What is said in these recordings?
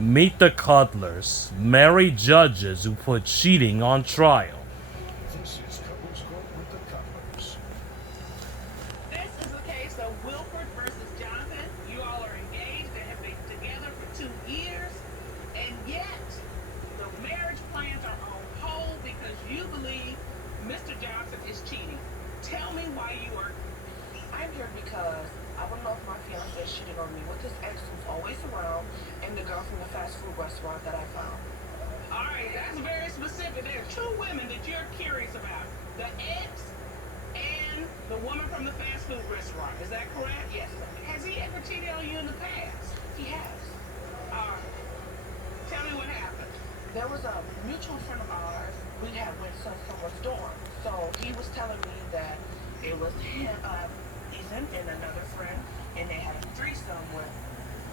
Meet the Cuddlers, married judges who put cheating on trial. This is Couples Court with the Cutlers. This is the case of Wilford versus Jonathan. You all are engaged and have been together for 2 years, and yet the marriage plans are on hold because you believe Mr. Johnson is cheating. Tell me why you are. I'm here because I want to know if my fiance is cheating on me with his ex who's always around and the girl from the fast food restaurant that I found. All right, that's very specific. There are 2 women that you're curious about: the ex and the woman from the fast food restaurant. Is that correct? Yes, Has he ever cheated on you in the past? he has. All right. Tell me what happened. There was a mutual friend of ours. We had went to someone's dorm. So he was telling me that it was him, Ethan and another friend, and they had a threesome with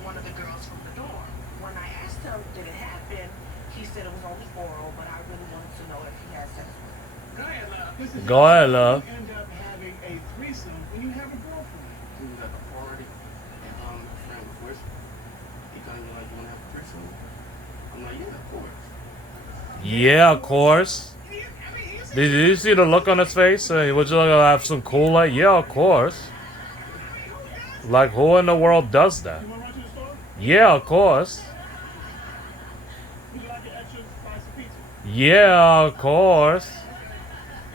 one of the girls from the dorm. When I asked him, did it happen? He said it was only oral, but I really wanted to know if he had sex with her. Go ahead, love. Go ahead, love. You end up having a threesome when you have a girlfriend. We was at a party and my friend was whispering. He kind of like, you wanna have a threesome? I'm like, yeah, of course. Yeah, of course. Did you see the look on his face? Would you like to have some Kool-Aid? Yeah, of course. Like, who in the world does that? You want to run to the store? Yeah, of course. Would you like an extra slice of pizza? Yeah, of course.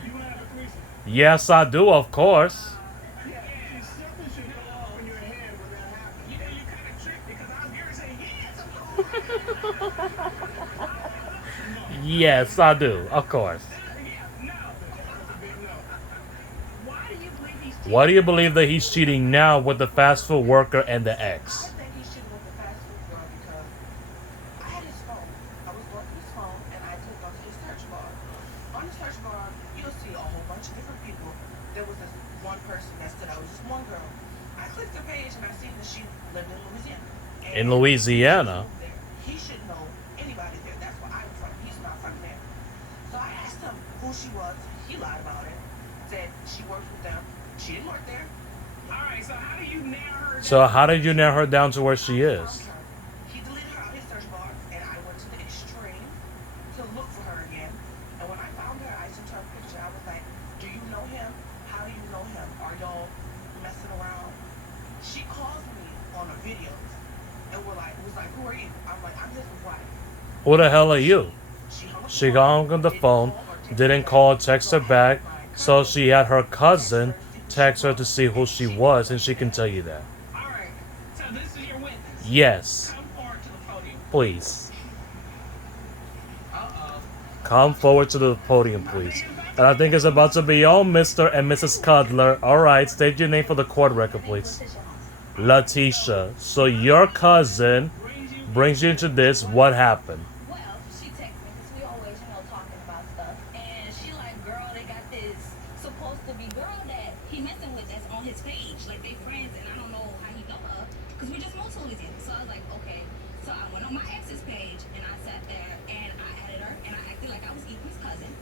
You want to have a threesome? Yes, I do, of course. Yeah. See, something should go off in your head when that happens. You know, you kind of tricked because I was going to say yes, of course. Yes, I do, of course. Yeah, no. That's a big no. Why do you believe he's cheating? Why do you believe that he's cheating now with the fast food worker and the I ex? think he should with the fast food girl because I had his phone. I was going through his phone and I clicked onto his search bar. On the search bar, you'll see a whole bunch of different people. There was this one person that stood out, it was just one girl. I clicked the page and I seen that she lived in Louisiana. And In Louisiana? he should know anybody there. That's where I'm from. He's not from there. So I asked him who she was. He lied about it. Said she worked with them. She didn't work there. All right, so how do you narrow her down? So how did you narrow her down to where she is? He deleted her out of his search bar, and I went to the extreme to look for her again. And when I found her, I sent her a picture. I was like, "Do you know him? How do you know him? Are y'all messing around?" She called me on a video, and was like, "Who are you?" I'm like, "I'm his wife." Who the hell are you? She hung hung on the phone, didn't call, text her back, so she had her cousin text her to see who she was, and she can tell you that. All right, so this is your witness. Yes, Come forward to the podium. please. Uh-oh. Come forward to the podium, please. And I think it's about to be on Mr. and Mrs. Cuddler. Alright, state your name for the court record, please. Letitia. So your cousin brings you into this. What happened? Well, she texted me because we always, talking about stuff. And she like, girl, they got this supposed to be girl that he messing with that's on his page. Like, they friends, and I don't know how he know her because we just moved to Louisiana. So I was like, okay. So I went on my ex's page, and I sat there, and I added her, and I acted like I was Ethan's cousin.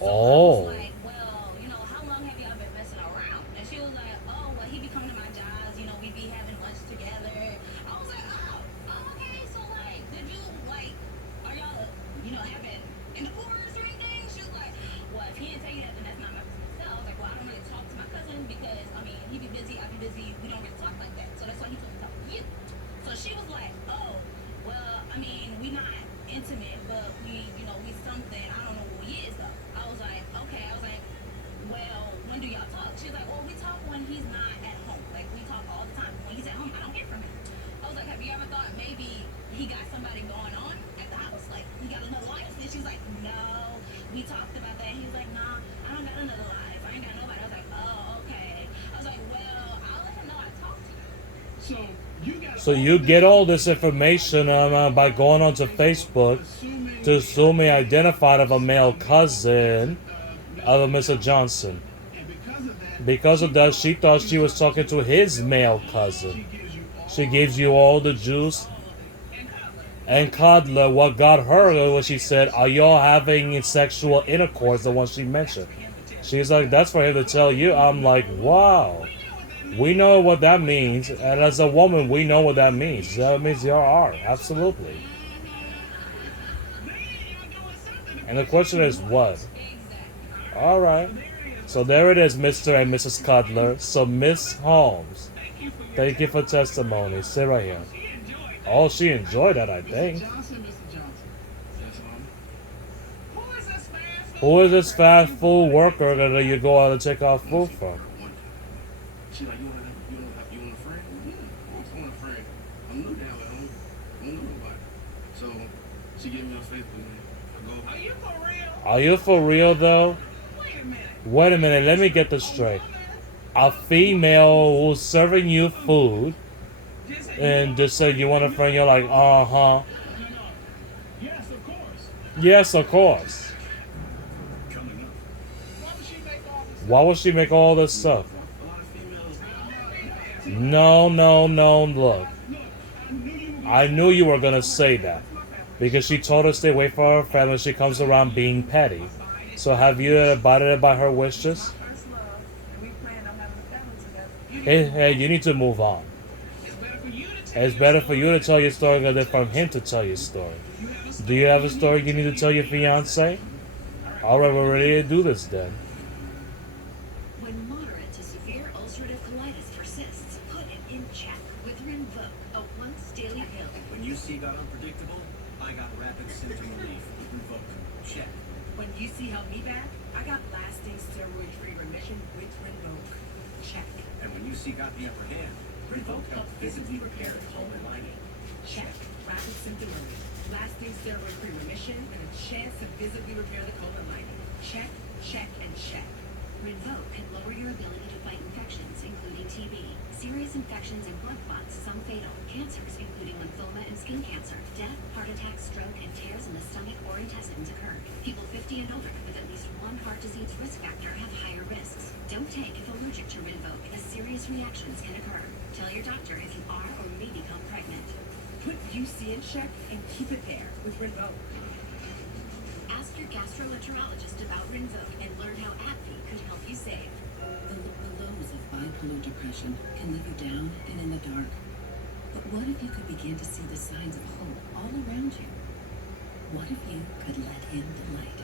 So I Oh. was like, well, how long have y'all been messing around? And she was like, oh, well, he be coming to my jobs. We be having lunch together. I was like, oh, okay. So, like, did you, like, are y'all, having intercourse or anything? She was like, well, if he didn't tell you that, then that's not my business. So I was like, well, I don't really talk to my cousin because, he be busy, I be busy. We don't really talk like that. So that's why he told me to talk to you. So she was like, oh, well, we not intimate, but we something. I don't know who he is, though. I was like, okay. I was like, well, when do y'all talk? She was like, well, we talk when he's not at home. Like, we talk all the time. When he's at home, I don't hear from him. I was like, have you ever thought maybe he got somebody going on at the house? Like, he got another life? And she's like, no. We talked about that. He was like, nah, I don't got another life. I ain't got nobody. I was like, oh, okay. I was like, well, I'll let him know I talked to you. So you get all this information by going onto Facebook to assume he identified of a male cousin of Mr. Johnson. Because of that, she thought she was talking to his male cousin. She gives you all the juice. And Cuddler, what got her was she said, are y'all having sexual intercourse, the one she mentioned. She's like, that's for him to tell you. I'm like, wow. We know what that means. And as a woman, we know what that means. That means you are. Absolutely. And the question is what? Exactly. All right. So there it is, Mr. and Mrs. Cutler. So Miss Holmes, thank you for testimony. Sit right here. Oh, she enjoyed that, I think. Johnson, Mr. Johnson. That's Who is this fast food? Who is this fast food worker that you go out and take off food from? She like, you want a friend? Yeah, of course I want a friend. I'm new down at home. I don't know nobody. So she gave me her Facebook name. I go, Are you for real? Are you for real though? Wait a minute. Wait a minute, let me get this straight. A female who's serving you food Just and just said you want a friend, you're like, uh-huh. No. Yes, of course. Yes, of course. Coming up. Why would she make all this? Why would she make all this stuff? a lot of females. No, look. Look, I knew you were gonna say that. Because she told us to stay away from her family, she comes around being petty. So have you abided by her wishes? First love, and we planned on having a family together. Hey, you need to move on. It's better for you to tell It's better for you to tell your story than for him to tell your story. Do you have a story you need to tell your fiance? Alright, we're ready to do this then. When moderate to severe ulcerative colitis persists, put it in check with Rinvoq, a once-daily pill. When UC got unpredictable, I got rapid symptom relief with Rinvoq. Check. When UC held me back, I got lasting steroid-free remission with Rinvoq. Check. And when UC got the upper hand, Rinvoq helped visibly repair the colon lining. Check. Rapid symptom relief, lasting steroid-free remission, and a chance to visibly repair the colon lining. Check, check, and check. Rinvoq can lower your ability to fight infections, including TB, serious infections and blood clots, some fatal, cancers, including lymphoma and skin cancer, death, heart attack, stroke, and tears in the stomach or intestines occur. People 50 and older with at least one heart disease risk factor have higher risks. Don't take if allergic to Rinvoq, as serious reactions can occur. Tell your doctor if you are or may become pregnant. Put UC in check and keep it there with Rinvoq. Ask your gastroenterologist about Rinvoq and learn how AbbVie could help you save. The lows of bipolar depression can leave you down and in the dark. But what if you could begin to see the signs of hope all around you? What if you could let in the light?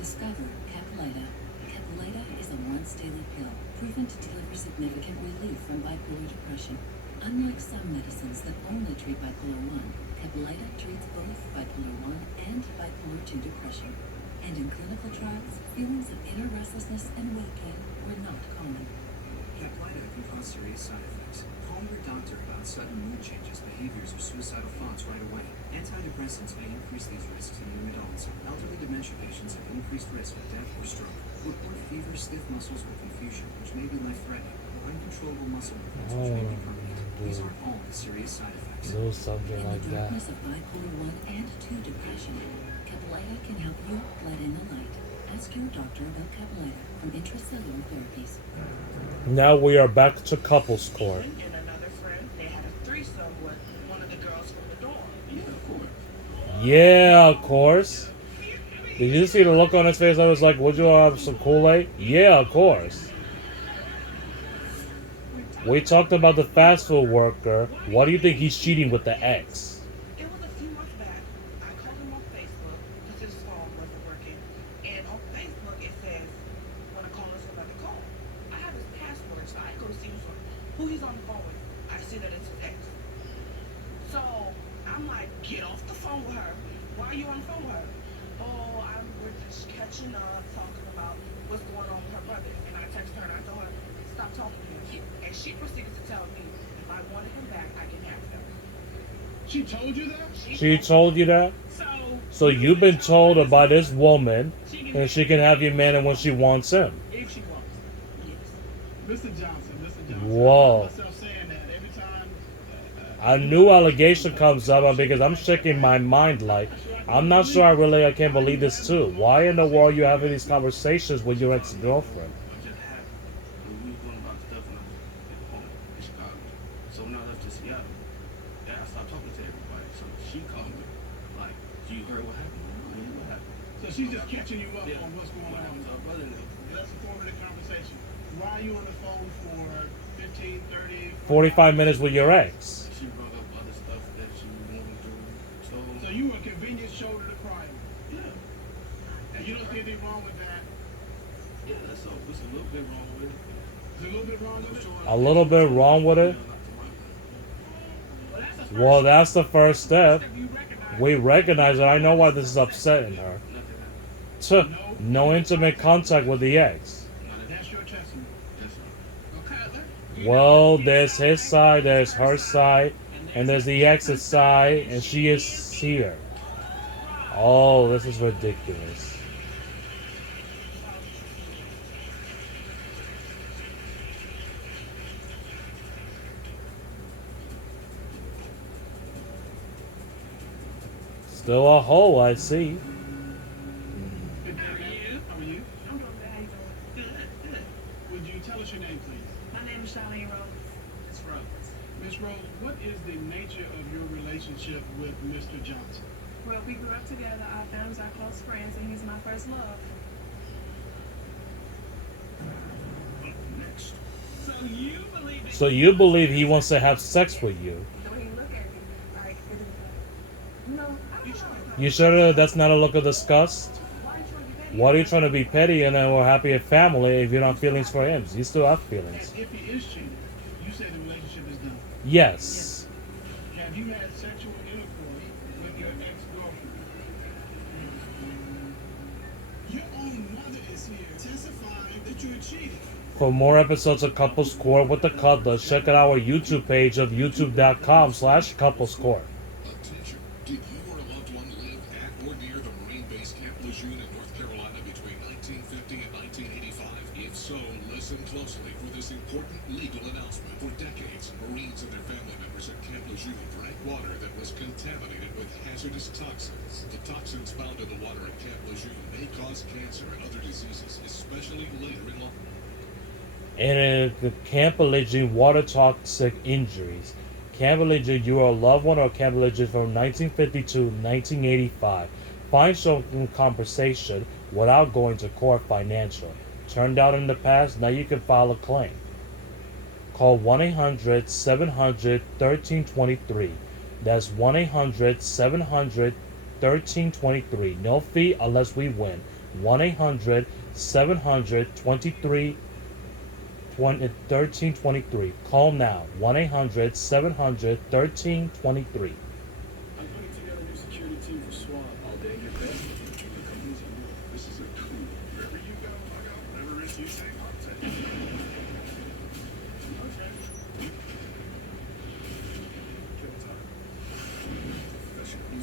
Discover Caplyta. Caplyta is a once-daily pill proven to deliver significant relief from bipolar depression. Unlike some medicines that only treat bipolar 1, Caplyta treats both bipolar 1 and bipolar 2 depression. And in clinical trials, feelings of inner restlessness and weight gain were not common. Caplyta can cause serious side effects. Call your doctor about sudden mood changes, behaviors, or suicidal thoughts right away. Antidepressants may increase these risks in young adults. Elderly dementia patients have increased risk of death or stroke. Report fever, stiff muscles, or confusion, which may be life-threatening, or uncontrollable muscle movements, which may be permanent. These aren't all the serious side effects. Do something In like the that. darkness of bipolar 1 and 2 depression, Caplyta can help you let in the light. Ask your doctor about Caplyta from Intracellular Therapies. Now we are back to couples court. And another friend, they had a threesome with one of the girls from the dorm. Yeah, of course. Yeah, of course. Did you see the look on his face? I was like, would you have some Kool-Aid? Yeah, of course. We talked about the fast food worker. Why do you think he's cheating with the ex? It was a few months back. I called him on Facebook because his phone wasn't working. And on Facebook it says, when I call us another call. I have his password, so I go to see who he's on the phone with. I see that it's his ex. So I'm like, get off the phone with her. Why are you on the phone with her? Oh, we're just catching up, talking about what's going on with her brother. And I texted her and I told her, stop talking to him. And she proceeded to tell me, if I wanted him back, I can have him. She told you that? She told you that? So you've been told by this woman that she can have your man and when she wants him. If she wants. Yes. Mr. Johnson. Whoa. I find myself saying that every time. A new allegation comes up because I'm shaking my mind like, I'm not sure I can't believe this too. Why in the world are you having these conversations with your ex-girlfriend? What just happened? We was going about stuff when I was at home in Chicago. So when I left to Seattle, I stopped talking to everybody. So she called me, like, you heard what happened? Oh, yeah, what happened? So she's just catching you up on what's going What on. happened to our brother now? That's a formative conversation. Why are you on the phone for 15, 30, 45 minutes with your ex. She brought up other stuff that she was going through. So you were a convenient shoulder to cry on. Yeah. And you don't see anything wrong with that. Yeah, so it's a little bit wrong with it. There's a little bit wrong with it. A little bit wrong with it? Well, that's the first Well, that's the first step. step you recognize. We recognize it. I know why this is upsetting her. Nothing happened. Tuh, no intimate contact with the ex. That's your testimony. Yes, sir. Okay. Well, there's his side, there's her side, and there's the ex's side, and she is here. Oh, this is ridiculous. Still a hole, I see. Good day, ma'am. How are you? I'm doing good. How you doing? Good. Good. Would you tell us your name, please? My name is Charlene Rose. Miss Rose. Miss Rose, what is the nature of your relationship with Mr. Johnson? Well, we grew up together. Our families are close friends, and he's my first love. Next. So you believe he wants to have sex with you? The way he look at me, like, no, I don't know. You sure that's not a look of disgust? Why are you trying to be petty? Why are you trying to be petty and then we're happy at family if you don't have feelings for him? You still have feelings. And if he is cheating, you say the relationship is done. Yes. Have you had sexual intercourse with your ex-girlfriend? Your own mother is here testifying that you cheated. For more episodes of Couples Court with the Cuddlers, check out our YouTube page of youtube.com/Couples Court. Attention. Did you or a loved one live at or near the Marine Base Camp Lejeune in North Carolina between 1950 and 1985? If so, listen closely for this important legal announcement. For decades, Marines and their family members at Camp Lejeune drank water that was contaminated with hazardous toxins. The toxins found in the water at Camp Lejeune may cause cancer and other diseases, especially later in life. And in the Camp Lejeune water toxic injuries. Camp Lejeune, you are a loved one or Camp Lejeune from 1952 to 1985. Find some compensation without going to court financial. Turned out in the past, now you can file a claim. Call 1-800-700-1323. That's 1-800-700-1323. No fee unless we win. 1-800-700-1323. 1323. Call now. 1-800-700-1323. I'm putting together a new security team for SWAT. All day your best. This is a coup. Wherever you go, I go. Whatever risk you take, I'll take.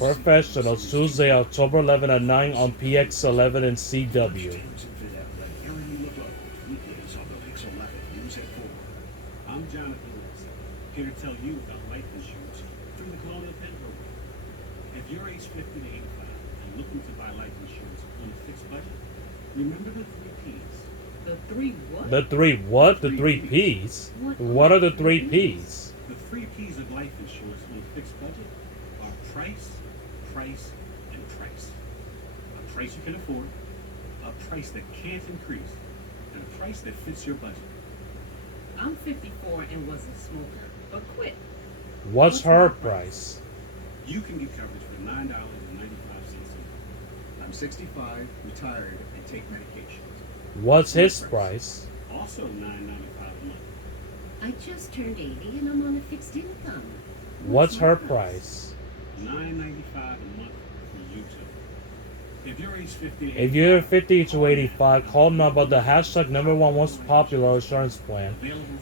Okay. Professionals, Tuesday, October 11 at 9 on PX11 and CW. I'm Jonathan Lewis, here to tell you about life insurance from the Colonial Penn Program. If you're age 50 to 85 and looking to buy life insurance on a fixed budget, remember the 3 Ps. The three what? The three what? The three P's? What are the three P's? The 3 Ps of life insurance on a fixed budget are price, price, and price. A price you can afford, a price that can't increase, and a price that fits your budget. I'm 54 and was a smoker, but quit. What's her price? You can get coverage for $9.95 a month. I'm 65, retired, and take medication. What's his price? Also $9.95 a month. I just turned 80 and I'm on a fixed income. What's her price? $9.95 a month for you two. If you're age 50 to If you're 50 to 85, call now about the hashtag #1 most popular insurance plan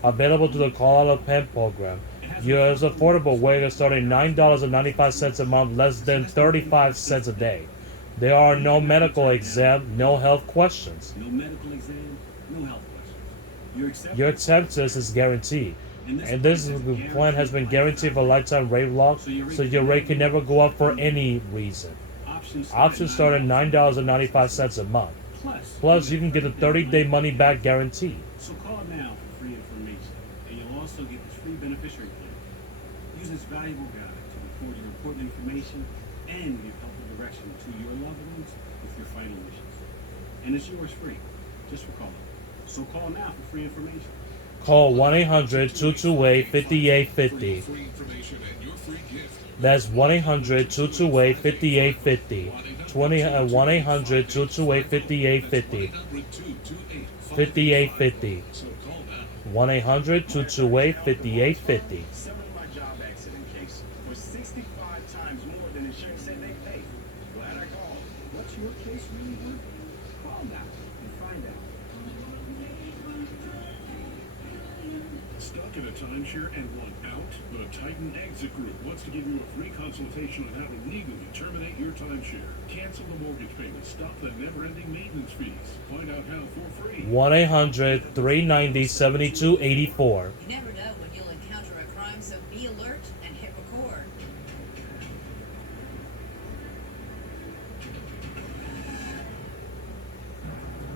available to the Colonial Penn Program. Yours affordable way to starting $9.95 a month, less than 35 cents a day. There are no medical exam, no health questions. no medical exam, no health questions. You're accepted. Your census is guaranteed. And this plan has been guaranteed for lifetime rate lock, so your rate can never go up for any reason. Options start at $9.95 a month. Plus, you can get a 30-day money-back guarantee. So call now for free information, and you'll also get this free beneficiary plan. Use this valuable guide to record your important information and give helpful direction to your loved ones with your final wishes. And it's yours free, just for calling. So call now for free information. Call 1-800-228-5850. Free information and your free gift. That's 1-800-228-5850. 1-800-228-5850. 5850. So call now. 1-800-228-5850. Severed my job accident case for 65 times more than insurance said they paid. Glad I called. What's your case really worth? Call now and find out. Stuck in a timeshare and want out? The Titan Exit Group wants to give you a free consultation on how to legally terminate your timeshare. Cancel the mortgage payment. Stop the never-ending maintenance fees. Find out how for free. 1-800-390-7284. You never know when you'll encounter a crime, so be alert and hit record.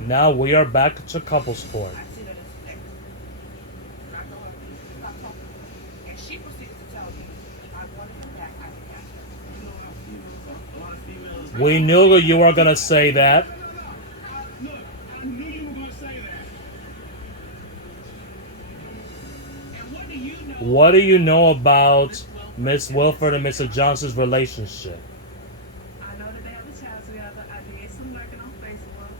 Now we are back to couples court. I see that it's fixed. And I told her, stop talking. And she proceeded to tell me, if I wanted him back, I could catch him. You know how females are. A lot of females. We knew you were gonna say that. Look, I knew you were going to say that. And what do you know? What do you know about Miss Wilford and Mr. Johnson's relationship? I know that they have a child together. I did some lurking on Facebook.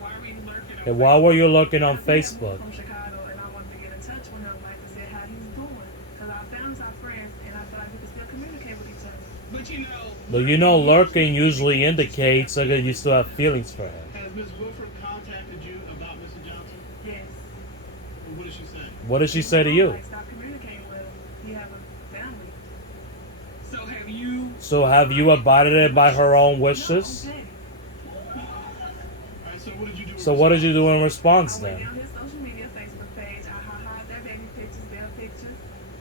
Why were you lurking on And why were you looking on Because he had Facebook? moved from Chicago, and I wanted to get in touch with him, like to see how he's doing. Because our families are friends, and I feel like we can still communicate with each other. But you know, But you know, lurking usually indicates that you still have feelings for him. Has Ms. Wilford contacted you about Mr. Johnson? yes. And what did she say? What did she say to you? Like, stop communicating with him. He have a family. So have you? So have you abided by her own wishes? No, okay. Alright, so what did you do? So what did you do in response I went then? down his social media, Facebook page. I hide their baby pictures, their pictures.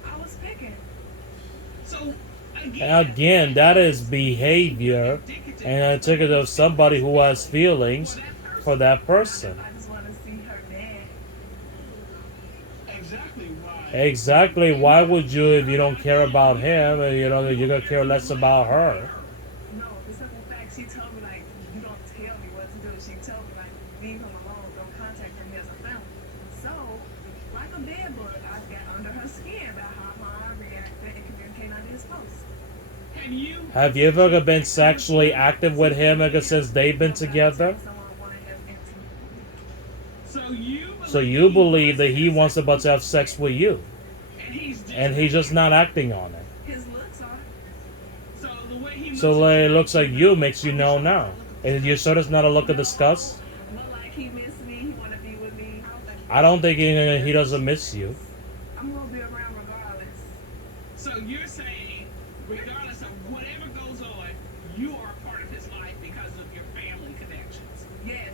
I was picking. So And again, that is behavior and indicative of somebody who has feelings for that person. I just want to see her dad. Exactly why. Exactly. Why would you, if you don't care about him, and you know you're gonna care less about her? No, the simple fact she told me like you don't tell me what to do. She told me like leave him alone, don't contact him as a family. So, like a bed bug, I got under her skin about how I reacted and communicating on his posts. Have you ever been sexually active with him ever since they've been together? So you believe that he wants about to have sex with you, and he's just not acting on it. His looks are. So the way he So it looks like you makes you know now. And you sure there's not a look of disgust? look like he missed me, he want to be with me. I don't think he doesn't miss you. I'm gonna be around regardless. So you're saying, regardless of whatever goes on, you are a part of his life because of your family connections. Yes.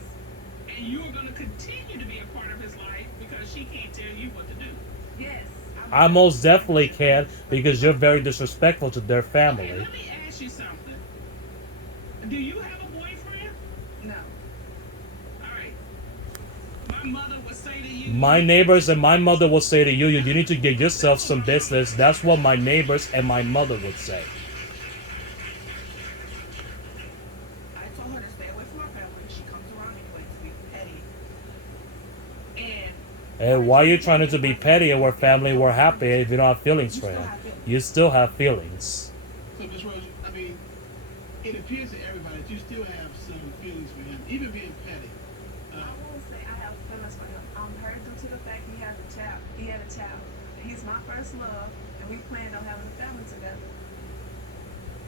And you are gonna continue to be a part of his life because she can't tell you what to do. Yes. I most definitely can, because you're very disrespectful to their Okay, family. let me ask you something. Do you have a boyfriend? No. Alright. My mother would say to you. My neighbors and my mother will say to you, you need to get yourself some business. That's what my neighbors and my mother would say. I told her to stay away from our family. She comes around anyway to be petty. And And why are you trying to be petty and we're family, we're happy if you don't have feelings for him? You still have feelings. So, Ms. Rose, I mean, it appears to everybody that you still have some feelings for him, even being petty. I won't say I have feelings for him. I'm hurt due to the fact he has a child. He had a child. He's my first love, and we planned on having a family together.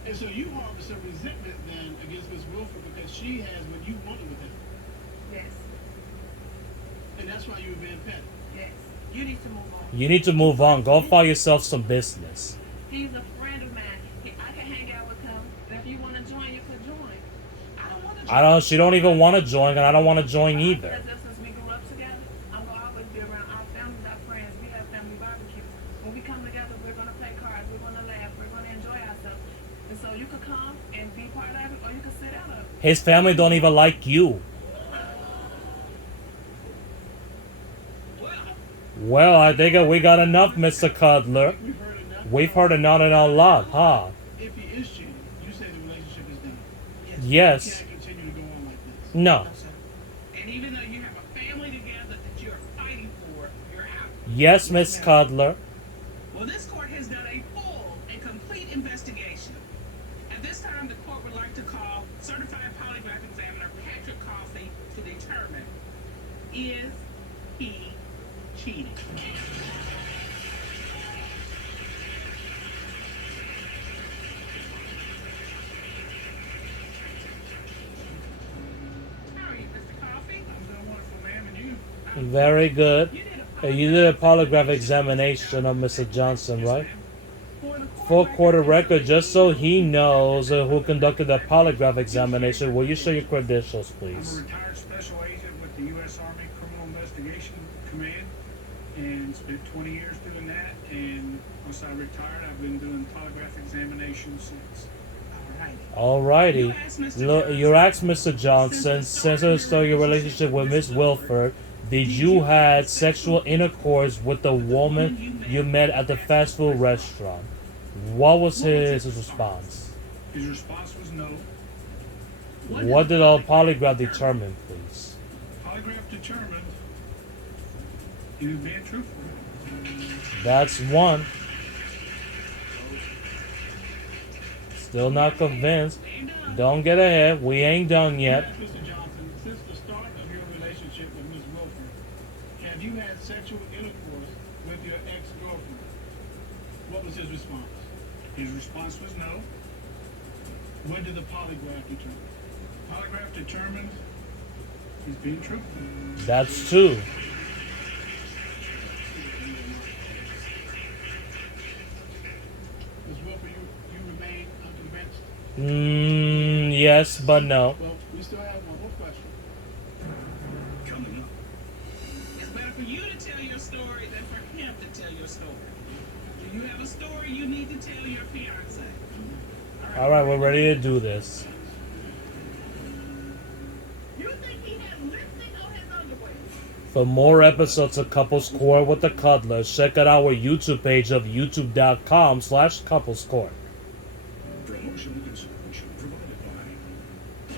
And so you harbor some resentment then against Ms. Wilford because she has what you wanted with him. Yes. And that's why you were being petty. Yes. You need to move on. You need to move on. Go find yourself some business. He's a friend of mine. I can hang out with him. And if you want to join, you can join. I don't want to join. She don't even want to join, and I don't want to join either. Because since we grew up together, I'm going to always be around our families, our friends. We have family barbecues. When we come together, we're going to play cards. We're going to laugh. We're going to enjoy ourselves. And so you could come and be part of it, or you could sit out of it. His family don't even like you. Well, I think we got enough, Mr. Cuddler. We've heard enough. We've heard enough and a lot, huh? If he is cheating, you say the relationship is done. Yes. You can't continue to go on like this. No. And even though you have a family together that you're fighting for, you're out. Yes, Miss Cudler. Well, this court has done a full and complete investigation. At this time, the court would like to call certified polygraph examiner Patrick Coffey to determine, is he cheating? How are you, Mr. Coffey? I'm doing wonderful, ma'am, and you? Very good. You did a You did a polygraph examination of Mr. Johnson, right? For the Full quarter record, just so he knows who conducted the polygraph examination. Will you show your credentials, I'm a please? retired special agent with the U.S. Army Criminal Investigation Command and spent 20 years doing that. And once I retired, I've been doing polygraph examinations since. Alrighty. Look, you asked Mr. Johnson, since the story your relationship with Miss Wilford, did you had sexual intercourse with the woman you met at the fast food restaurant? What was his response? His response was no. What did our polygraph determine, please? Polygraph determined he was being truthful. That's one. Still not convinced. Don't get ahead. We ain't done yet. Mr. Johnson, since the start of your relationship with Ms. Wilford, have you had sexual intercourse with your ex-girlfriend? What was his response? His response was no. What did the polygraph determine? Polygraph determined he's being truthful. That's two. Ms. Wilford, you remain unconvinced? Yes, but no. Well, we still have one more question. Coming up. It's better for you to tell your story than for him to tell your story. Do you have a story you need to tell your fiance? Alright, we're ready to do this. You think he had lipstick on his underwear? For more episodes of Couples Court with the Cuddlers, check out our YouTube page of youtube.com/Couples Court. Promotional consideration provided by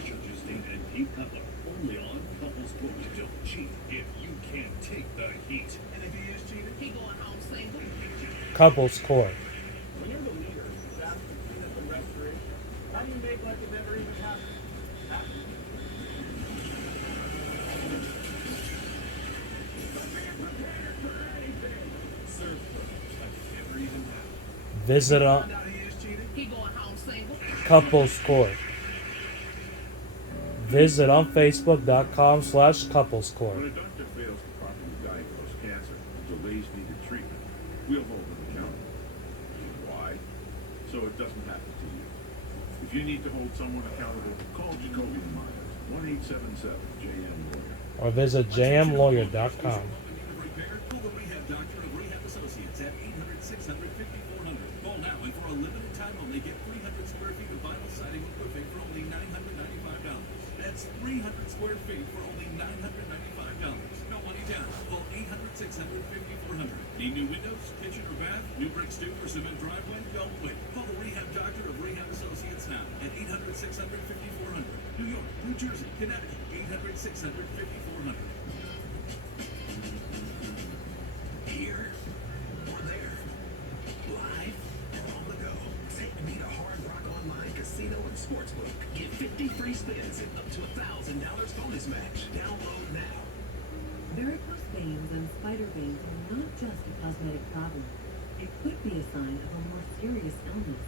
Judges Dana and Pete Cutler. Only on Couples Court. Don't cheat if you can't take the heat. And if he is cheating? He going home single? Couples Court. When you're the leader, you have to clean up the restoration. How do you make like it never even happened? Visit on Find out he is cheating? He going home single? Couples Court. Visit on Facebook.com/Couples Court. When a doctor fails to properly diagnose cancer and delays needed treatment, we'll hold them accountable. Why? So it doesn't happen to you. If you need to hold someone accountable, call Jacoby Myers, 1-877-JM Lawyer. Or visit jmlawyer.com. Repair, call the Rehab Doctor of Rehab Associates at 800-600-5400. Call now and for a limited time only get 300 square feet of vinyl siding with roofing for only $995. That's 300 square feet for only $995. No money down. Call 800-600-5400. Need new windows, kitchen or bath, new brick stoop or cement driveway? Don't wait. Call the Rehab Doctor of Rehab Associates now at 800-600-5400. New York, New Jersey, Connecticut, 800-600-5400. Here or there, live or on the go. Take me to Hard Rock Online Casino and Sportsbook. Get 50 free spins and up to $1,000 bonus match. Download now. Varicose veins and spider veins are not just a cosmetic problem. It could be a sign of a more serious illness.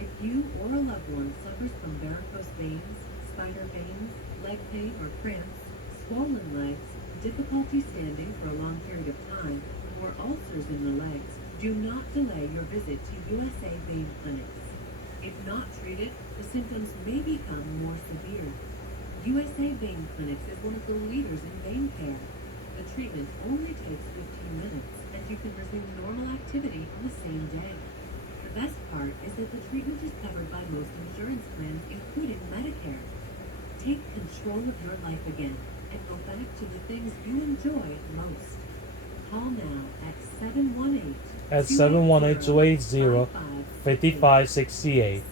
If you or a loved one suffers from varicose veins, spider veins, leg pain or cramps, swollen legs, difficulty standing for a long period of time, or ulcers in the legs, do not delay your visit to USA Vein Clinics. If not treated, the symptoms may become more severe. USA Vein Clinics is one of the leaders in vein care. The treatment only takes 15 minutes, and you can resume normal activity on the same day. The best part is that the treatment is covered by most insurance plans, including Medicare. Take control of your life again and go back to the things you enjoy most. Call now at 718-280-5568,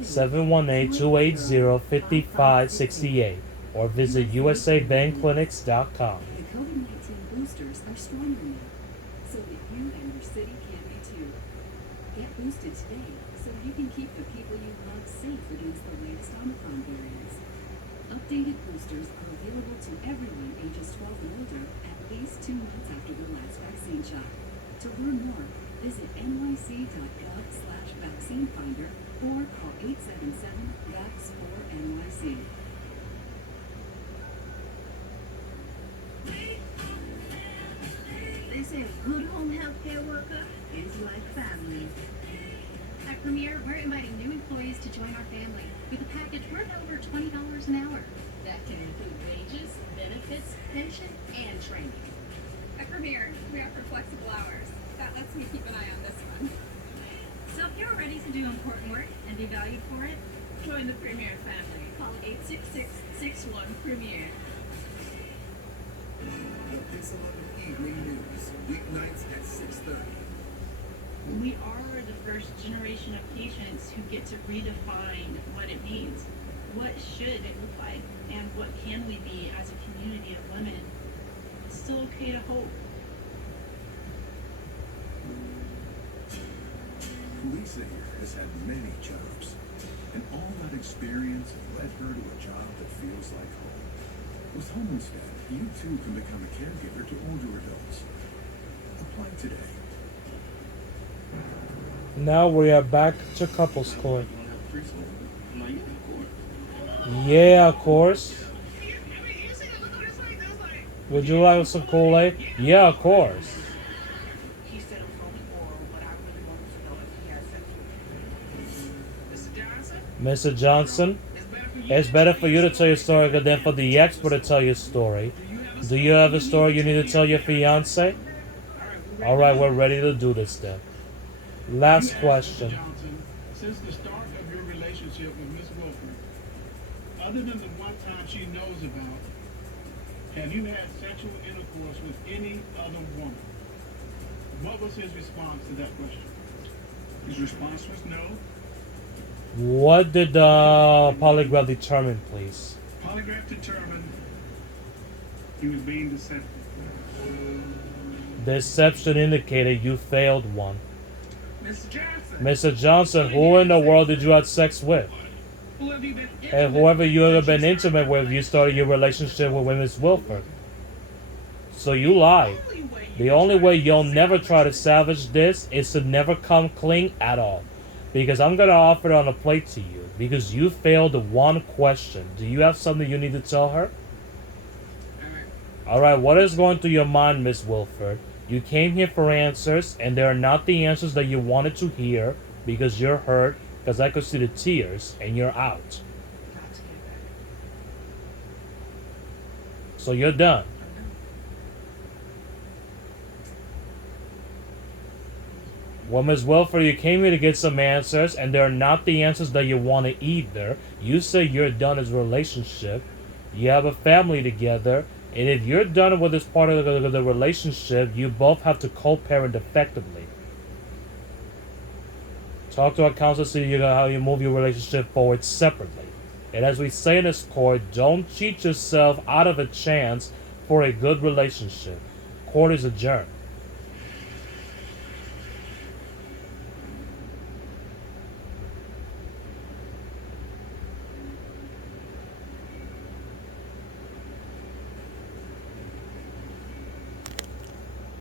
718-280-5568, or visit usabankclinics.com. The COVID-19 boosters are stronger now. everyone ages 12 and older at least 2 months after the last vaccine shot. To learn more, visit nyc.gov/vaccine finder or call 877-VAX4NYC. They say a good home healthcare worker is like family. At Premier, we're inviting new employees to join our family with a package worth over $20 an hour. That can include wages, benefits, pension, and training. At Premier, we offer flexible hours. That lets me keep an eye on this one. So if you're ready to do important work and be valued for it, Join the Premier family. call 866-61-PREMIER. The This 11 Evening News, weeknights at 6:30. We are the first generation of patients who get to redefine what it means. What should it look like? And what can we be as a community of women? It's still okay to hope. Lisa here has had many jobs, and all that experience has led her to a job that feels like home. With Home Instead, you too can become a caregiver to older adults. Apply today. Now we are back to couples court. You want to have a threesome? I'm like, yeah, of course. Yeah, of course. Would you like some Kool-Aid? Yeah, of course. He said it was only oral, but I really wanted to know if he had sex with me. Mr. Johnson, Mr. Johnson, it's better for you to tell your story than for the expert to tell your story. Do you have a story you need to tell your fiance? Alright, we're ready to do this then. Last question. Johnson, since the start of your relationship with Miss Wilford, other than the one time she knows about, have you had sexual intercourse with any other woman? What was his response to that question? His response was no. What did the polygraph determine, please? Polygraph determined he was being deceptive. Deception indicated you failed one. Mr. Johnson, Mr. Johnson, who in the world did you have sex with? who have you been And whoever you have been intimate with, you started your relationship with Miss Wilford. So you lied. The only way you'll never try to salvage this is to never come clean at all. Because I'm going to offer it on a plate to you. Because you failed the one question. Do you have something you need to tell her? Alright, what is going through your mind, Miss Wilford? You came here for answers, and they are not the answers that you wanted to hear because you're hurt, because I could see the tears, and you're out. Not to get back. So you're done. Well, Ms. Wilford, you came here to get some answers, and they're not the answers that you wanted either. You say you're done as a relationship. You have a family together, and if you're done with this part of the relationship, you both have to co-parent effectively. Talk to our counselor, see how you move your relationship forward separately. And as we say in this court, don't cheat yourself out of a chance for a good relationship. Court is adjourned.